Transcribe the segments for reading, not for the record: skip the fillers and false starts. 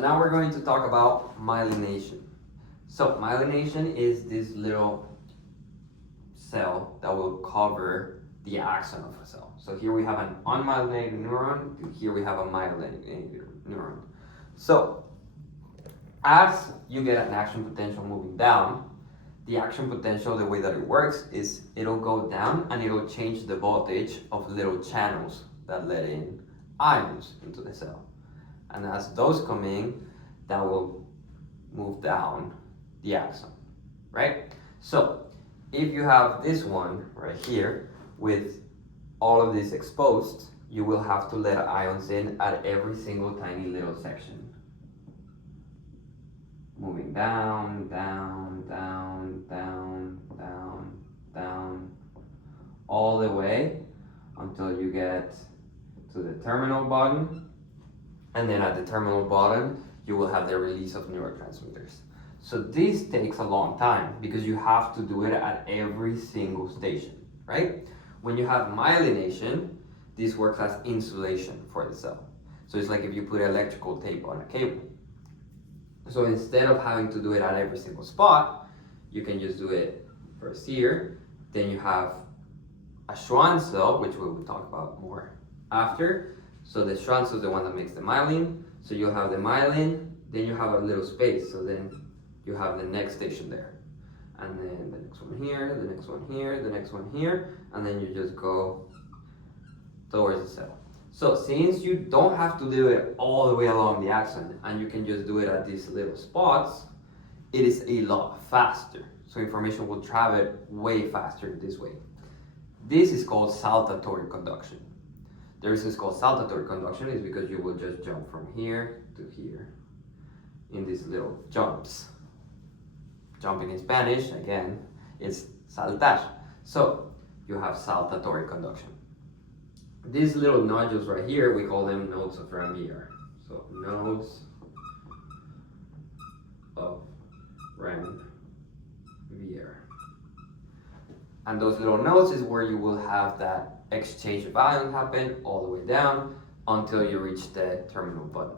Now we're going to talk about myelination. So myelination is this little cell that will cover the axon of a cell. So here we have an unmyelinated neuron, and here we have a myelinated neuron. So as you get an action potential moving down, the action potential, the way that it works is it'll go down and it'll change the voltage of little channels that let in ions into the cell. And as those come in, that will move down the axon, right? So if you have this one right here with all of this exposed, you will have to let ions in at every single tiny little section. Moving down, down, down, down, down, down, all the way until you get to the terminal button. And then at the terminal button, you will have the release of neurotransmitters. So this takes a long time because you have to do it at every single station, right? When you have myelination, this works as insulation for the cell. So it's like if you put electrical tape on a cable. So instead of having to do it at every single spot, you can just do it first here. Then you have a Schwann cell, which we will talk about more after. So the Schwann cell is the one that makes the myelin. So you'll have the myelin, then you have a little space. So then you have the next station there. And then the next one here, the next one here, the next one here. And then you just go towards the cell. So since you don't have to do it all the way along the axon and you can just do it at these little spots, it is a lot faster. So information will travel way faster this way. This is called saltatory conduction. The reason it's called saltatory conduction is because you will just jump from here to here in these little jumps. Jumping in Spanish, again, is saltar. So you have saltatory conduction. These little nodules right here, we call them nodes of Ranvier. So nodes of Ranvier. And those little nodes is where you will have that exchange of ions happen all the way down until you reach the terminal button.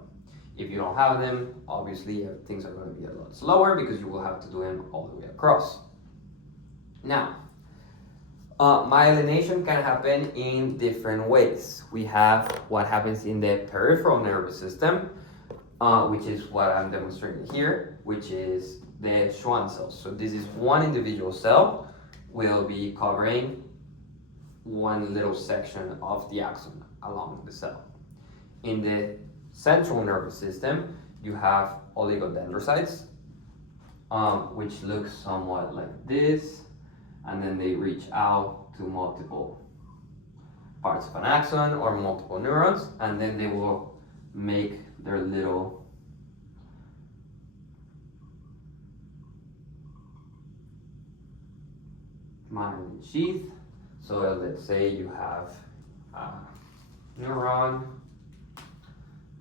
If you don't have them, obviously things are going to be a lot slower because you will have to do them all the way across. Now, myelination can happen in different ways. We have what happens in the peripheral nervous system, which is what I'm demonstrating here, which is the Schwann cells. So this is one individual cell will be covering one little section of the axon along the cell. In the central nervous system, you have oligodendrocytes, which look somewhat like this, and then they reach out to multiple parts of an axon or multiple neurons, and then they will make their little Myelin sheath. So let's say you have a neuron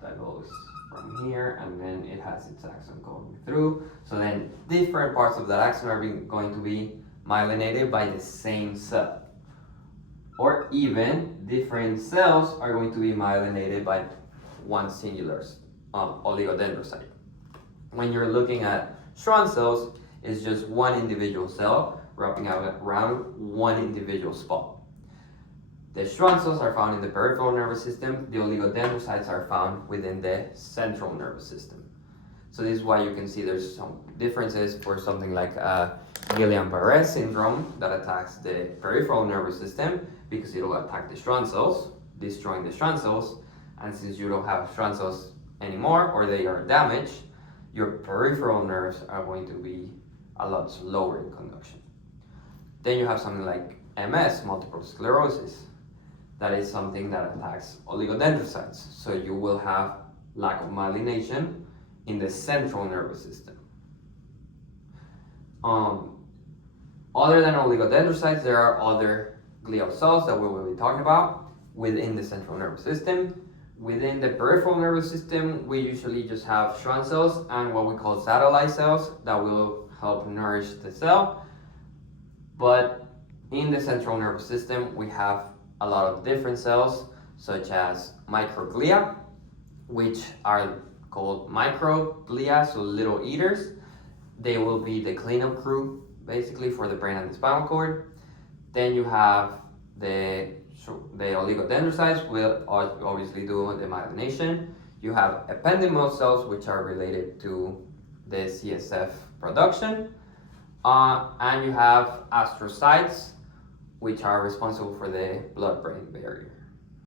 that goes from here and then it has its axon going through. So then different parts of that axon are going to be myelinated by the same cell. Or even different cells are going to be myelinated by one singular oligodendrocyte. When you're looking at Schwann cells, it's just one individual cell wrapping around one individual spot. The Schwann cells are found in the peripheral nervous system. The oligodendrocytes are found within the central nervous system. So this is why you can see there's some differences for something like Guillain-Barré syndrome that attacks the peripheral nervous system because it will attack the Schwann cells, destroying the Schwann cells. And since you don't have Schwann cells anymore or they are damaged, your peripheral nerves are going to be a lot slower in conduction. Then you have something like MS, multiple sclerosis. That is something that attacks oligodendrocytes. So you will have lack of myelination in the central nervous system. Other than oligodendrocytes, there are other glial cells that we will be talking about within the central nervous system. Within the peripheral nervous system, we usually just have Schwann cells and what we call satellite cells that will help nourish the cell. But in the central nervous system, we have a lot of different cells, such as microglia, which are called microglia, so little eaters. They will be the cleanup crew basically for the brain and the spinal cord. Then you have the oligodendrocytes will obviously do the myelination. You have ependymal cells, which are related to the CSF production. And you have astrocytes, which are responsible for the blood-brain barrier.